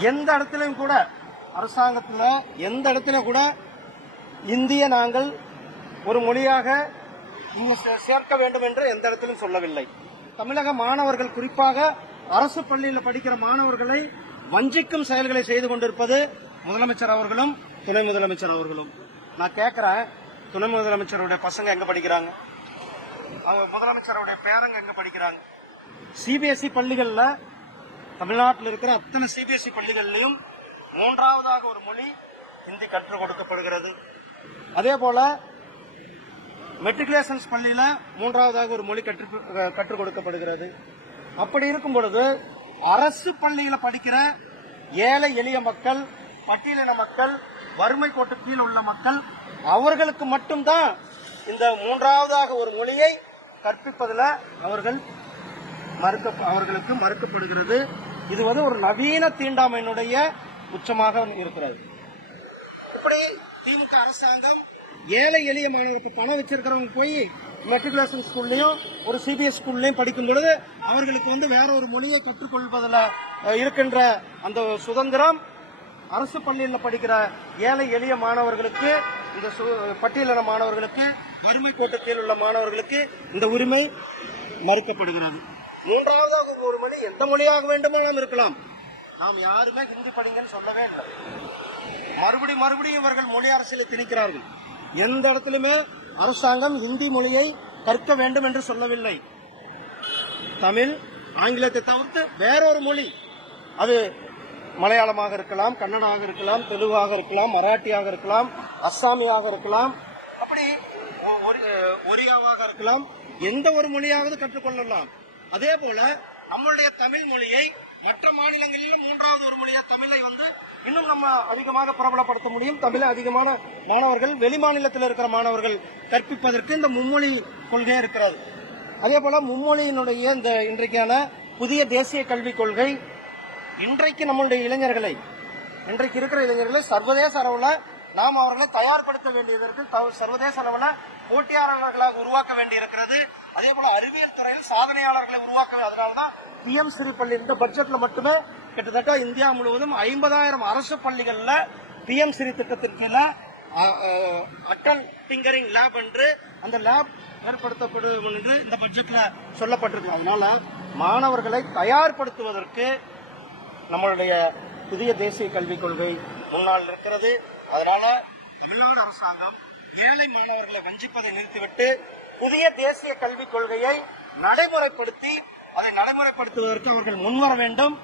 எந்த இடத்துலையும் கூட அரசாங்கத்தில் எந்த இடத்துல கூட இந்திய நாங்கள் ஒரு மொழியாக சே- சேர்க்க வேண்டும் என்று எந்த இடத்திலும் சொல்லவில்லை. தமிழக மாணவர்கள் குறிப்பாக அரசு பள்ளியில் படிக்கிற மாணவர்களை வஞ்சிக்கும் செயல்களை செய்து கொண்டிருப்பது முதலமைச்சர் அவர்களும் துணை முதலமைச்சர் அவர்களும். நான் கேட்கிறேன் துணை முதலமைச்சருடைய பசங்க எங்க படிக்கிறாங்க? முதலமைச்சருடைய பேரங்க எங்க படிக்கிறாங்க? சிபிஎஸ்இ பள்ளிகளில் தமிழ்நாட்டில் இருக்கிற அத்தனை சிபிஎஸ்இ பள்ளிகள்லையும் மூன்றாவதாக ஒரு மொழி ஹிந்தி கற்றுக் கொடுக்கப்படுகிறது. அதே போல மெட்ரிகுலேஷன்ஸ் பள்ளியில் மூன்றாவதாக ஒரு மொழி கற்று கற்றுக் கொடுக்கப்படுகிறது. அப்படி இருக்கும் பொழுது அரசு பள்ளியில் படிக்கிற ஏழை எளிய மக்கள் பட்டியலின மக்கள் வறுமை கோட்டு கீழ் உள்ள மக்கள் அவர்களுக்கு மட்டும்தான் இந்த மூன்றாவதாக ஒரு மொழியை கற்பிப்பதில் அவர்கள் மறுக்க அவர்களுக்கு மறுக்கப்படுகிறது. இது வந்து ஒரு நவீன தீண்டாமையினுடைய உச்சமாக இருக்கிறது. இப்படி திமுக அரசாங்கம் ஏழை எளிய மாணவர்களுக்கு பணம் வச்சிருக்கிறவங்க போய் மெட்ரிகுலேஷன் ஸ்கூல்லையும் ஒரு சிபிஎஸ் ஸ்கூல்லையும் படிக்கும் பொழுது அவர்களுக்கு வந்து வேற ஒரு மொழியை கற்றுக்கொள்வதில் இருக்கின்ற அந்த சுதந்திரம் அரசு பள்ளியில் படிக்கிற ஏழை எளிய மாணவர்களுக்கு இந்த சு- பட்டியலின மாணவர்களுக்கு வறுமை கோட்டத்தில் உள்ள மாணவர்களுக்கு இந்த உரிமை மறுக்கப்படுகிறது. மூன்றாவதாக ஒரு மொழி எந்த மொழியாக வேண்டுமானாலும் இருக்கலாம். நாம் யாருமே ஹிந்தி படிங்கன்னு சொல்லவே இல்லை. மறுபடி மறுபடியும் இவர்கள் மொழி அரசியலை திணிக்கிறார்கள். எந்த இடத்திலுமே அரசாங்கம் ஹிந்தி மொழியை கற்க வேண்டும் என்று சொல்லவில்லை. தமிழ் ஆங்கிலத்தை தவிர்த்து வேறொரு மொழி. அது மலையாளமாக இருக்கலாம் கன்னடாக இருக்கலாம் தெலுங்காக இருக்கலாம் மராட்டியாக இருக்கலாம் அஸ்ஸாமியாக இருக்கலாம். அப்படி ஒ- ஒரு- ஒரியாவாக இருக்கலாம். எந்த ஒரு மொழியாவது கற்றுக்கொள்ளலாம். அதே போல நம்மளுடைய தமிழ் மொழியை மற்ற மாநிலங்களிலும் மூன்றாவது ஒரு மொழியா தமிழை வந்து இன்னும் நம்ம அதிகமாக பிரபலப்படுத்த முடியும். தமிழை அதிகமான மாணவர்கள் வெளி மாநிலத்தில் இருக்கிற மாணவர்கள் கற்பிப்பதற்கு இந்த மும்மொழி கொள்கை இருக்கிறது. அதே போல மும்மொழியினுடைய இந்த இன்றைக்கான புதிய தேசிய கல்விக் கொள்கை இன்றைக்கு நம்மளுடைய இளைஞர்களை இன்றைக்கு இருக்கிற இளைஞர்களை சர்வதேச அளவில் நாம் அவர்களை தயார்படுத்த வேண்டியதற்கு சர்வதேச அளவில் போட்டியாளர்களாக உருவாக்க வேண்டியிருக்கிறது. அதே போல அறிவியல் துறையில் சாதனையாளர்களை உருவாக்க அதனால்தான் பி எம் பள்ளி இந்த பட்ஜெட்ல மட்டுமே கிட்டத்தட்ட இந்தியா முழுவதும் ஐம்பதாயிரம் அரசு பள்ளிகளில் பிஎம் சிறு திட்டத்தின் கீழே அட்டல் டிங்கரிங் லேப் என்று அந்த லேப் ஏற்படுத்தப்படும் என்று இந்த பட்ஜெட்ல சொல்லப்பட்டிருக்கு. அதனால மாணவர்களை தயார்படுத்துவதற்கு நம்மளுடைய புதிய தேசிய கல்விக் கொள்கை முன்னால் இருக்கிறது. அதனால தமிழ்நாடு அரசாங்கம் ஏழை மாணவர்களை வஞ்சிப்பதை நிறுத்திவிட்டு புதிய தேசிய கல்விக் கொள்கையை நடைமுறைப்படுத்தி அதை நடைமுறைப்படுத்துவதற்கு அவர்கள் முன்வர வேண்டும்.